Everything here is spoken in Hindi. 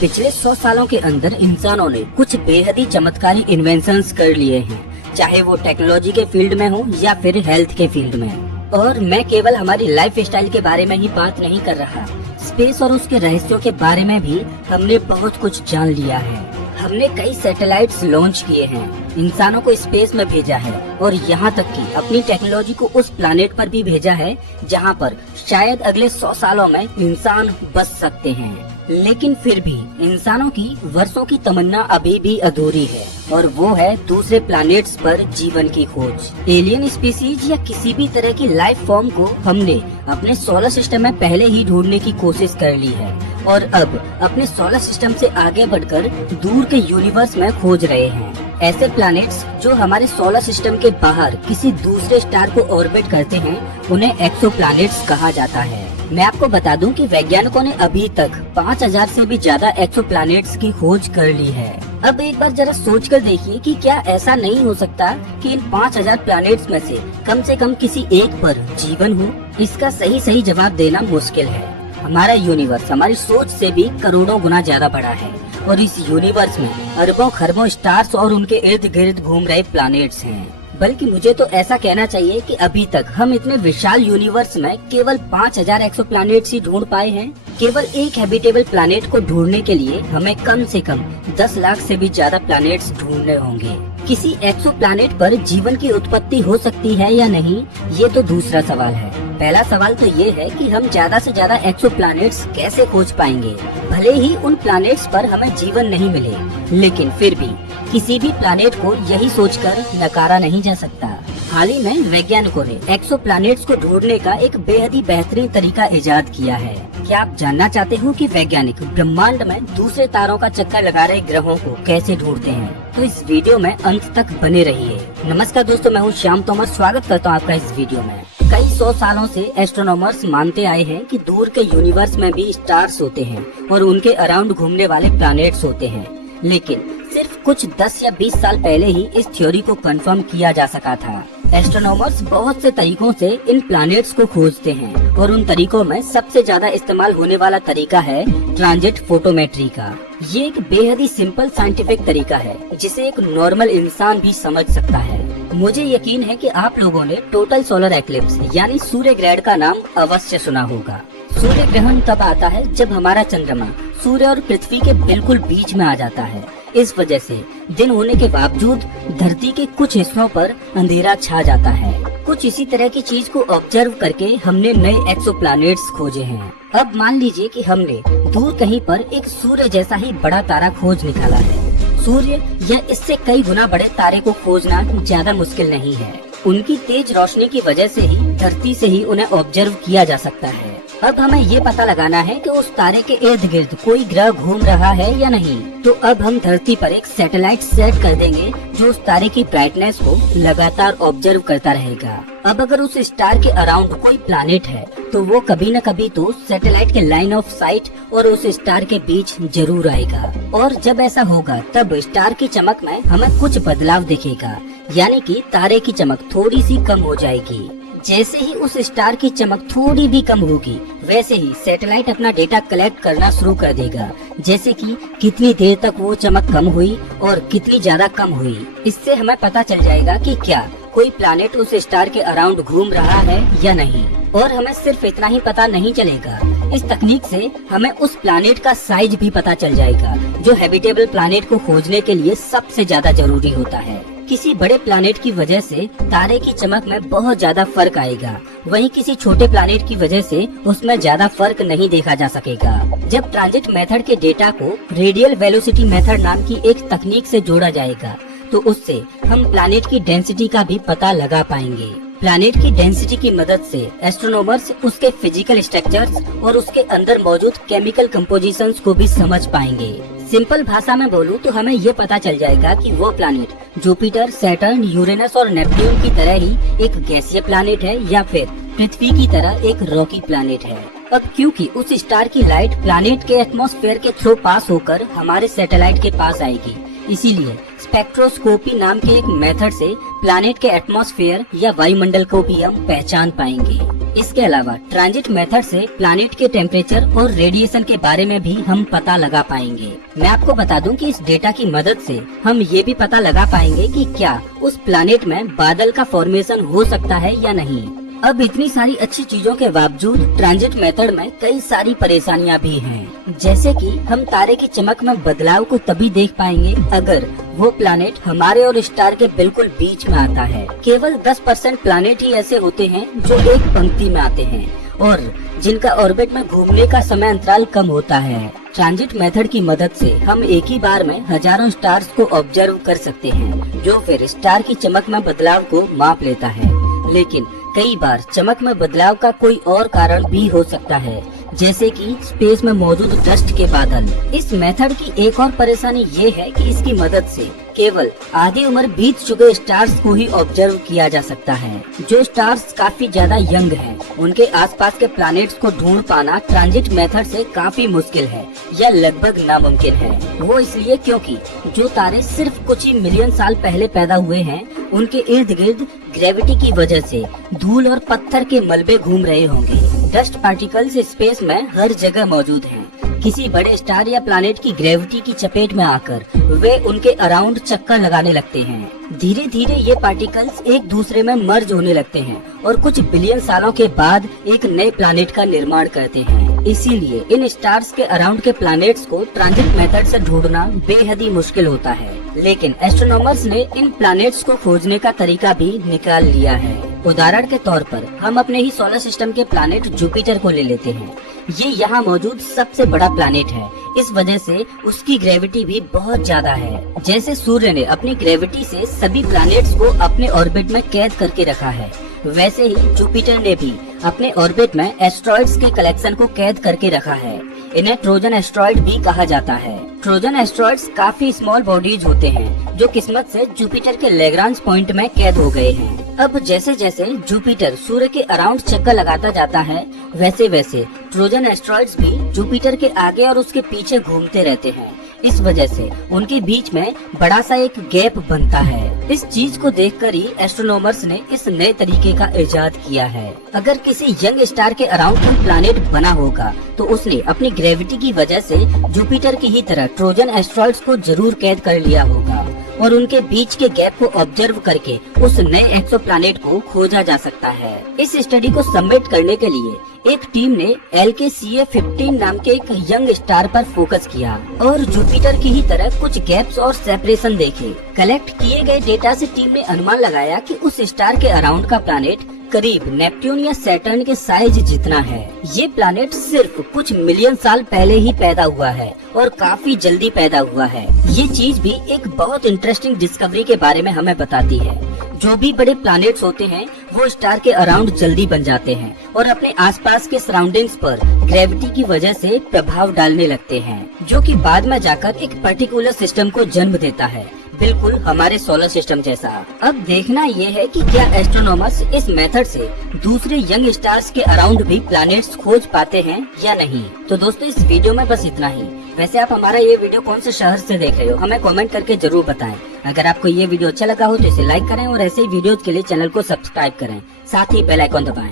पिछले 100 सालों के अंदर इंसानों ने कुछ बेहद ही चमत्कारी इन्वेंशंस कर लिए हैं, चाहे वो टेक्नोलॉजी के फील्ड में हो या फिर हेल्थ के फील्ड में। और मैं केवल हमारी लाइफ स्टाइल के बारे में ही बात नहीं कर रहा, स्पेस और उसके रहस्यों के बारे में भी हमने बहुत कुछ जान लिया है। हमने कई सैटेलाइट्स लॉन्च किए हैं, इंसानों को स्पेस में भेजा है और यहाँ तक कि अपनी टेक्नोलॉजी को उस प्लानेट पर भी भेजा है जहाँ पर शायद अगले 100 सालों में इंसान बस सकते हैं। लेकिन फिर भी इंसानों की वर्षों की तमन्ना अभी भी अधूरी है और वो है दूसरे प्लैनेट्स पर जीवन की खोज। एलियन स्पीसीज या किसी भी तरह की लाइफ फॉर्म को हमने अपने सोलर सिस्टम में पहले ही ढूंढने की कोशिश कर ली है और अब अपने सोलर सिस्टम से आगे बढ़कर दूर के यूनिवर्स में खोज रहे हैं। ऐसे प्लैनेट्स जो हमारे सोलर सिस्टम के बाहर किसी दूसरे स्टार को ऑर्बिट करते हैं, उन्हें एक्सोप्लैनेट्स कहा जाता है। मैं आपको बता दूं कि वैज्ञानिकों ने अभी तक 5000 से भी ज्यादा एक्सोप्लैनेट्स की खोज कर ली है। अब एक बार जरा सोच कर देखिए कि क्या ऐसा नहीं हो सकता कि इन 5000 प्लैनेट्स में से कम किसी एक पर जीवन हो। इसका सही जवाब देना मुश्किल है। हमारा यूनिवर्स हमारी सोच से भी करोड़ों गुना ज्यादा बड़ा है और इस यूनिवर्स में अरबों खरबों स्टार्स और उनके इर्द गिर्द घूम रहे प्लैनेट्स हैं। बल्कि मुझे तो ऐसा कहना चाहिए कि अभी तक हम इतने विशाल यूनिवर्स में केवल 5000 एक्सोप्लैनेट्स ही ढूंढ पाए हैं। केवल एक हैबिटेबल प्लैनेट को ढूंढने के लिए हमें कम से कम 10 लाख से भी ज्यादा प्लैनेट्स ढूंढने होंगे। किसी एक्सोप्लैनेट पर जीवन की उत्पत्ति हो सकती है या नहीं, ये तो दूसरा सवाल है। पहला सवाल तो ये है कि हम ज्यादा से ज्यादा एक्सोप्लैनेट्स कैसे खोज पाएंगे। भले ही उन प्लैनेट्स पर हमें जीवन नहीं मिले, लेकिन फिर भी किसी भी प्लैनेट को यही सोचकर नकारा नहीं जा सकता। हाल ही में वैज्ञानिकों ने एक्सोप्लैनेट्स को ढूंढने का एक बेहद ही बेहतरीन तरीका इजाद किया है। क्या आप जानना चाहते हो कि वैज्ञानिक ब्रह्मांड में दूसरे तारों का चक्कर लगा रहे ग्रहों को कैसे ढूंढते हैं? तो इस वीडियो में अंत तक बने रहिए। नमस्कार दोस्तों, मैं हूँ श्याम तोमर, स्वागत करता हूँ आपका इस वीडियो में। कई 100 सालों से एस्ट्रोनॉमर्स मानते आए हैं कि दूर के यूनिवर्स में भी स्टार्स होते हैं और उनके अराउंड घूमने वाले प्लैनेट्स होते हैं, लेकिन सिर्फ कुछ 10 या 20 साल पहले ही इस थ्योरी को कंफर्म किया जा सका था। एस्ट्रोनॉमर्स बहुत से तरीकों से इन प्लैनेट्स को खोजते हैं और उन तरीकों में सबसे ज्यादा इस्तेमाल होने वाला तरीका है ट्रांजिट फोटोमेट्री का। ये एक बेहद ही सिंपल साइंटिफिक तरीका है जिसे एक नॉर्मल इंसान भी समझ सकता है। मुझे यकीन है कि आप लोगों ने टोटल सोलर एक्लिप्स यानी सूर्य ग्रहण का नाम अवश्य सुना होगा। सूर्य ग्रहण तब आता है जब हमारा चंद्रमा सूर्य और पृथ्वी के बिल्कुल बीच में आ जाता है। इस वजह से दिन होने के बावजूद धरती के कुछ हिस्सों पर अंधेरा छा जाता है। कुछ इसी तरह की चीज को ऑब्जर्व करके हमने नए एक्सोप्लैनेट्स खोजे हैं। अब मान लीजिए कि हमने दूर कहीं पर एक सूर्य जैसा ही बड़ा तारा खोज निकाला है। सूर्य या इससे कई गुना बड़े तारे को खोजना ज्यादा मुश्किल नहीं है। उनकी तेज रोशनी की वजह से ही धरती से ही उन्हें ऑब्जर्व किया जा सकता है। अब हमें ये पता लगाना है कि उस तारे के इर्द गिर्द कोई ग्रह घूम रहा है या नहीं। तो अब हम धरती पर एक सैटेलाइट सेट कर देंगे जो उस तारे की ब्राइटनेस को लगातार ऑब्जर्व करता रहेगा। अब अगर उस स्टार के अराउंड कोई प्लैनेट है तो वो कभी न कभी तो सैटेलाइट के लाइन ऑफ साइट और उस स्टार के बीच जरूर आएगा। और जब ऐसा होगा तब स्टार की चमक में हमें कुछ बदलाव दिखेगा, यानी कि तारे की चमक थोड़ी सी कम हो जाएगी। जैसे ही उस स्टार की चमक थोड़ी भी कम होगी, वैसे ही सैटेलाइट अपना डेटा कलेक्ट करना शुरू कर देगा, जैसे कि कितनी देर तक वो चमक कम हुई और कितनी ज्यादा कम हुई। इससे हमें पता चल जाएगा कि क्या कोई प्लैनेट उस स्टार के अराउंड घूम रहा है या नहीं। और हमें सिर्फ इतना ही पता नहीं चलेगा, इस तकनीक से हमें उस प्लैनेट का साइज भी पता चल जाएगा, जो हैबिटेबल प्लैनेट को खोजने के लिए सबसे ज्यादा जरूरी होता है। किसी बड़े प्लैनेट की वजह से तारे की चमक में बहुत ज्यादा फर्क आएगा, वहीं किसी छोटे प्लैनेट की वजह से उसमें ज्यादा फर्क नहीं देखा जा सकेगा। जब ट्रांजिट मेथड के डेटा को रेडियल वेलोसिटी मेथड नाम की एक तकनीक से जोड़ा जाएगा, तो उससे हम प्लैनेट की डेंसिटी का भी पता लगा पाएंगे। प्लैनेट की डेंसिटी की मदद से एस्ट्रोनॉमर्स उसके फिजिकल स्ट्रक्चर्स और उसके अंदर मौजूद केमिकल कंपोजिशंस को भी समझ पाएंगे। सिंपल भाषा में बोलूं तो हमें ये पता चल जाएगा कि वो प्लैनेट जुपिटर, सैटर्न, यूरेनस और नेपट्यून की तरह ही एक गैसीय प्लैनेट है या फिर पृथ्वी की तरह एक रॉकी प्लैनेट है। अब क्योंकि उस स्टार की लाइट प्लैनेट के एटमॉस्फेयर के थ्रू पास होकर हमारे सैटेलाइट के पास आएगी, इसीलिए स्पेक्ट्रोस्कोपी नाम के एक मेथड से प्लैनेट के एटमॉस्फेयर या वायुमंडल को भी हम पहचान पाएंगे। इसके अलावा ट्रांजिट मेथड से प्लैनेट के टेम्परेचर और रेडिएशन के बारे में भी हम पता लगा पाएंगे। मैं आपको बता दूं कि इस डेटा की मदद से हम ये भी पता लगा पाएंगे कि क्या उस प्लैनेट में बादल का फॉर्मेशन हो सकता है या नहीं। अब इतनी सारी अच्छी चीजों के बावजूद ट्रांजिट मेथड में कई सारी परेशानियां भी हैं, जैसे कि हम तारे की चमक में बदलाव को तभी देख पाएंगे अगर वो प्लैनेट हमारे और स्टार के बिल्कुल बीच में आता है। केवल 10% प्लैनेट ही ऐसे होते हैं जो एक पंक्ति में आते हैं और जिनका ऑर्बिट में घूमने का समय अंतराल कम होता है। ट्रांजिट मेथड की मदद से हम एक ही बार में हजारों स्टार्स को ऑब्जर्व कर सकते हैं, जो फिर स्टार की चमक में बदलाव को माप लेता है। लेकिन कई बार चमक में बदलाव का कोई और कारण भी हो सकता है, जैसे कि स्पेस में मौजूद डस्ट के बादल। इस मेथड की एक और परेशानी ये है कि इसकी मदद से केवल आधी उम्र बीत चुके स्टार्स को ही ऑब्जर्व किया जा सकता है। जो स्टार्स काफी ज्यादा यंग हैं, उनके आसपास के प्लैनेट्स को ढूंढ पाना ट्रांजिट मेथड से काफी मुश्किल है या लगभग नामुमकिन है। वो इसलिए क्योंकि जो तारे सिर्फ कुछ ही मिलियन साल पहले पैदा हुए हैं, उनके इर्द गिर्द ग्रेविटी की वजह से धूल और पत्थर के मलबे घूम रहे होंगे। डस्ट पार्टिकल्स स्पेस में हर जगह मौजूद हैं। किसी बड़े स्टार या प्लैनेट की ग्रेविटी की चपेट में आकर वे उनके अराउंड चक्कर लगाने लगते हैं। धीरे धीरे ये पार्टिकल्स एक दूसरे में मर्ज होने लगते हैं और कुछ बिलियन सालों के बाद एक नए प्लैनेट का निर्माण करते हैं। इसीलिए इन स्टार्स के अराउंड के प्लैनेट्स को ट्रांजिट मेथड से ढूंढना बेहद ही मुश्किल होता है। लेकिन एस्ट्रोनॉमर्स ने इन प्लैनेट्स को खोजने का तरीका भी निकाल लिया है। उदाहरण के तौर पर हम अपने ही सोलर सिस्टम के प्लैनेट जुपिटर को ले लेते हैं। ये यहाँ मौजूद सबसे बड़ा प्लैनेट है। इस वजह से उसकी ग्रेविटी भी बहुत ज्यादा है। जैसे सूर्य ने अपनी ग्रेविटी से सभी प्लैनेट्स को अपने ऑर्बिट में कैद करके रखा है, वैसे ही जुपिटर ने भी अपने ऑर्बिट में एस्ट्रॉइड्स के कलेक्शन को कैद करके रखा है। इन्हें ट्रोजन एस्ट्रॉइड भी कहा जाता है। ट्रोजन एस्ट्रॉइड्स काफी स्मॉल बॉडीज होते हैं जो किस्मत से जुपिटर के लैग्रांज पॉइंट में कैद हो गए हैं। अब जैसे जैसे जुपिटर सूर्य के अराउंड चक्कर लगाता जाता है, वैसे वैसे ट्रोजन एस्ट्रॉइड्स भी जुपिटर के आगे और उसके पीछे घूमते रहते हैं। इस वजह से उनके बीच में बड़ा सा एक गैप बनता है। इस चीज को देखकर ही एस्ट्रोनॉमर्स ने इस नए तरीके का इजाद किया है। अगर किसी यंग स्टार के अराउंड कोई प्लैनेट बना होगा तो उसने अपनी ग्रेविटी की वजह से जुपिटर की ही तरह ट्रोजन एस्ट्रॉइड्स को जरूर कैद कर लिया होगा और उनके बीच के गैप को ऑब्जर्व करके उस नए एक्सोप्लैनेट को खोजा जा सकता है। इस स्टडी को सबमिट करने के लिए एक टीम ने LKCA15 नाम के एक यंग स्टार पर फोकस किया और जुपिटर की ही तरह कुछ गैप्स और सेपरेशन देखे। कलेक्ट किए गए डेटा से टीम ने अनुमान लगाया कि उस स्टार के अराउंड का प्लैनेट करीब नेपट्यून या सैटर्न के साइज जितना है। ये प्लैनेट सिर्फ कुछ मिलियन साल पहले ही पैदा हुआ है और काफी जल्दी पैदा हुआ है। ये चीज भी एक बहुत इंटरेस्टिंग डिस्कवरी के बारे में हमें बताती है। जो भी बड़े प्लैनेट्स होते हैं वो स्टार के अराउंड जल्दी बन जाते हैं और अपने आसपास के सराउंडिंग्स पर ग्रेविटी की वजह से प्रभाव डालने लगते हैं, जो कि बाद में जाकर एक पर्टिकुलर सिस्टम को जन्म देता है, बिल्कुल हमारे सोलर सिस्टम जैसा। अब देखना ये है कि क्या एस्ट्रोनॉमर्स इस मेथड से दूसरे यंग स्टार्स के अराउंड भी प्लैनेट्स खोज पाते हैं या नहीं। तो दोस्तों इस वीडियो में बस इतना ही। वैसे आप हमारा ये वीडियो कौन से शहर से देख रहे हो हमें कमेंट करके जरूर बताएं। अगर आपको ये वीडियो अच्छा लगा हो तो इसे लाइक करें और ऐसे ही वीडियोज के लिए चैनल को सब्सक्राइब करें, साथ ही बेल आइकॉन दबाएं।